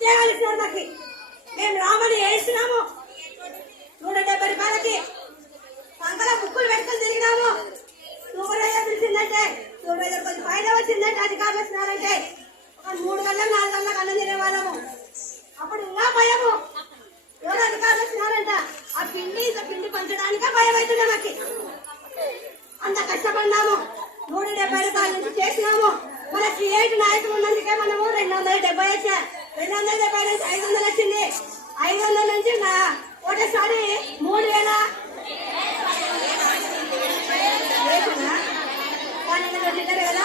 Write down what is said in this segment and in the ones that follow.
ఉద్యోగాలు ఇచ్చినారు మాకు మేము రామని వేస్తున్నాము నూట డెబ్బై రూపాయలకి సంకల ముక్కులు పెట్టుకొని తిరిగినాము. సూపర్వైజర్ పిలిచిందంటే సూపర్వైజర్ కొంచెం పైన వచ్చిందంటే అధికారులు వచ్చినారంటే ఒక మూడు గంటలకు నాలుగు గంటలకు అన్నం తినేవాళ్ళము అప్పుడు ఇంకా భయము. ఎవరు అధికారులు వచ్చినారంట ఆ పిండి ఇంత పిండి పంచడానికే భయం అవుతుంది మాకు. అంత కష్టపడినాము మూడు డెబ్బై రూపాయల నుంచి చేసినాము. మన ఏటి నాయకులు ఉన్నందుకే మనము రెండు వందల డెబ్బై వచ్చా రెండు వందల డెబ్బై నుంచి ఐదు వందలు వచ్చింది ఐదు వందల నుంచి నా- ఒకటేసారి మూడు వేల వేసినా? పన్నెండు చిల్లర కదా?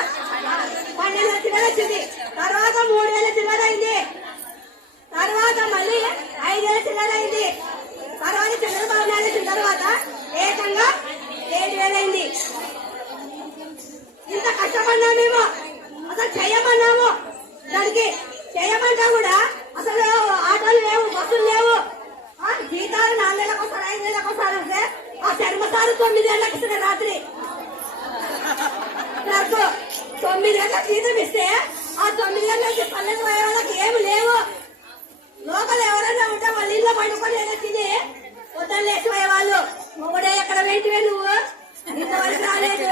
పన్నెండు చిల్లర వచ్చింది. తర్వాత మూడు వేల చిల్లర అయింది. తర్వాత మళ్ళీ ఐదు వేల చిల్లర అయింది. తర్వాత చంద్రబాబు నాయుడు వచ్చిన తర్వాత ఏకంగా ఏడు వేలైంది ఇంత కష్టపడినా మేము. అసలు చేయమన్నాము. దానికి చేయమంటా కూడా అసలు ఆటోలు లేవు బస్సులు లేవు. జీతాలు నాలుగు నెలలకు ఒకసారి ఐదు నెలలకు ఒకసారి వస్తే ఆ చర్మసారు తొమ్మిది నెలలకు రాత్రి. తొమ్మిది గంటలకు జీతం ఇస్తే ఆ తొమ్మిది గంటల నుంచి పల్లెకు పోయే వాళ్ళకి ఏమి లేవు. లోకల్ ఎవరైనా ఉంటే వాళ్ళ ఇల్లు పండుకొని ఏదో తిని పొద్దున్న లేచిపోయే వాళ్ళు మొగుడే ఎక్కడ వెంటివే నువ్వు? ఇంతవరకు రాలేదు.